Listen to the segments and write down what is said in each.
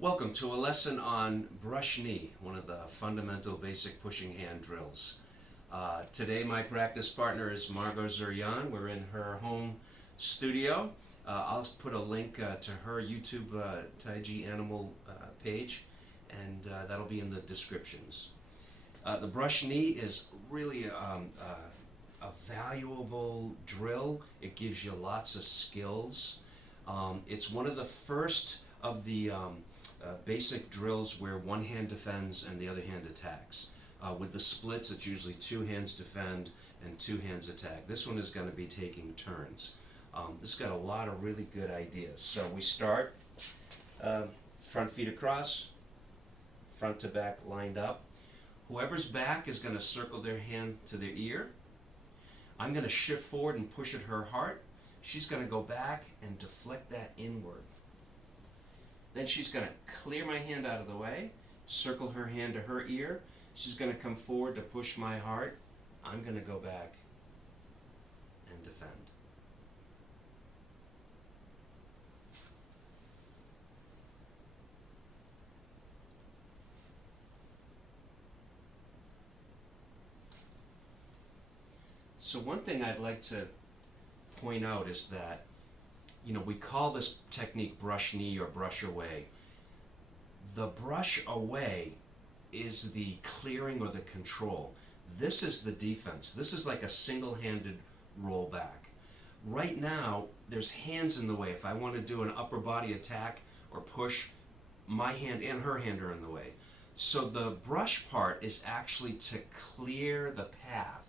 Welcome to a lesson on brush knee, one of the fundamental basic pushing hand drills. Today my practice partner is Margo Zi Yan. We're in her home studio. I'll put a link to her YouTube Tai-Chi Animal page, and that'll be in the descriptions. The brush knee is really a valuable drill. It gives you lots of skills. It's one of the first of the basic drills where one hand defends and the other hand attacks. With the splits, it's usually two hands defend and two hands attack. This one is going to be taking turns. This got a lot of really good ideas. So we start front feet across, front to back lined up. Whoever's back is going to circle their hand to their ear. I'm going to shift forward and push at her heart. She's going to go back and deflect that inward. Then she's going to clear my hand out of the way, circle her hand to her ear. She's going to come forward to push my heart. I'm going to go back and defend. So one thing I'd like to point out is that, we call this technique brush knee or brush away. The brush away is the clearing or the control. This is the defense. This is like a single-handed roll back. Right now, there's hands in the way. If I want to do an upper body attack or push, my hand and her hand are in the way. So the brush part is actually to clear the path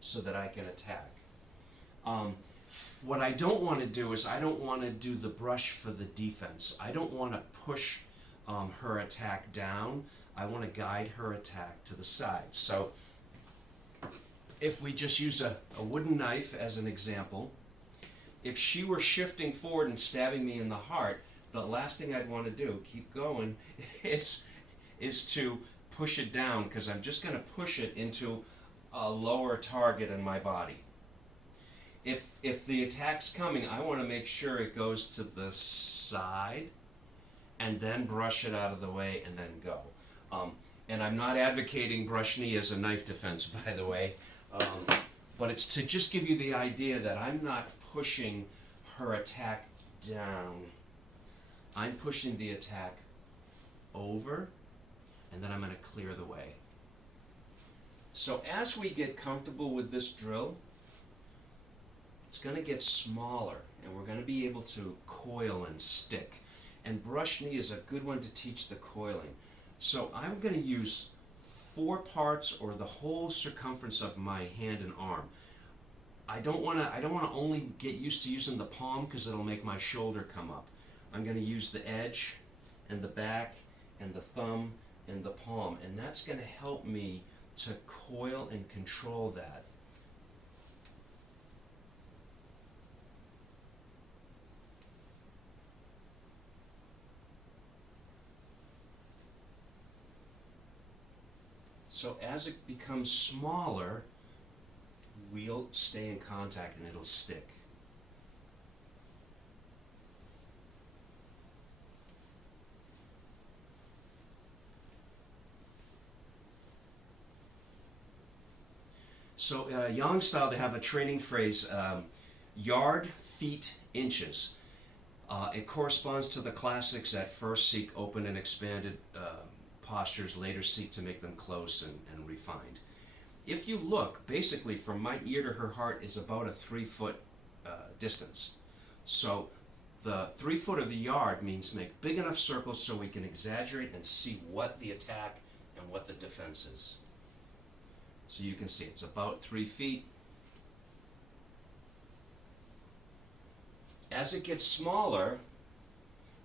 so that I can attack. What I don't want to do is I don't want to do the brush for the defense. I don't want to push her attack down. I want to guide her attack to the side. So if we just use a wooden knife as an example, if she were shifting forward and stabbing me in the heart, the last thing I'd want to do, keep going, is to push it down, because I'm just going to push it into a lower target in my body. If the attack's coming, I want to make sure it goes to the side and then brush it out of the way and then go. And I'm not advocating brush knee as a knife defense, by the way, but it's to just give you the idea that I'm not pushing her attack down. I'm pushing the attack over, and then I'm going to clear the way. So as we get comfortable with this drill, it's going to get smaller, and we're going to be able to coil and stick. And brush knee is a good one to teach the coiling. So I'm going to use 4 parts or the whole circumference of my hand and arm. I don't want to only get used to using the palm, because it'll make my shoulder come up. I'm going to use the edge and the back and the thumb and the palm, and that's going to help me to coil and control that. So as it becomes smaller, we'll stay in contact and it'll stick. So Yang style, they have a training phrase, yard, feet, inches. It corresponds to the classics at first seek open and expanded postures, later seek to make them close and refined. If you look, basically from my ear to her heart is about a 3-foot distance. So the 3 foot of the yard means make big enough circles so we can exaggerate and see what the attack and what the defense is. So you can see it's about 3 feet. As it gets smaller,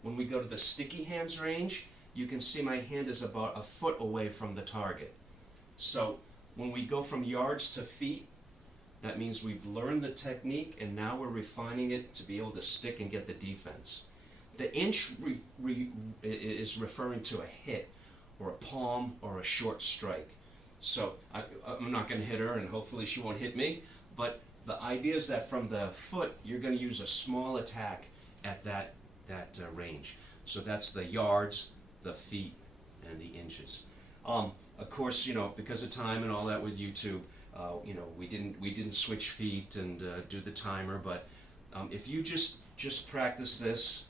when we go to the sticky hands range, you can see my hand is about a foot away from the target. So when we go from yards to feet, that means we've learned the technique and now we're refining it to be able to stick and get the defense. The inch is referring to a hit or a palm or a short strike. So I'm not going to hit her, and hopefully she won't hit me, but the idea is that from the foot you're going to use a small attack at that range. So that's the yards, the feet, and the inches. Of course, you know, because of time and all that with YouTube, you know, we didn't switch feet and do the timer. But if you just practice this,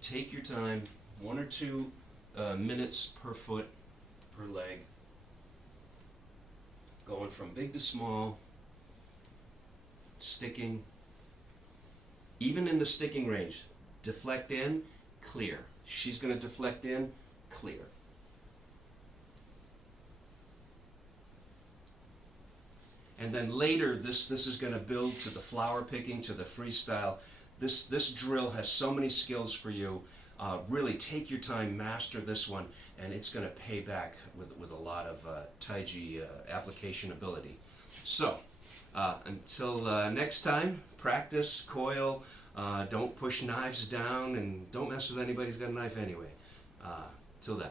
take your time, 1 or 2 minutes per foot, per leg, going from big to small, sticking. Even in the sticking range, deflect in, clear. She's going to deflect in, clear. And then later, this is going to build to the flower picking, to the freestyle. This drill has so many skills for you. Really take your time, master this one, and it's going to pay back with a lot of Tai Chi application ability. So, until next time, practice, coil, don't push knives down, and don't mess with anybody who's got a knife anyway. Till then.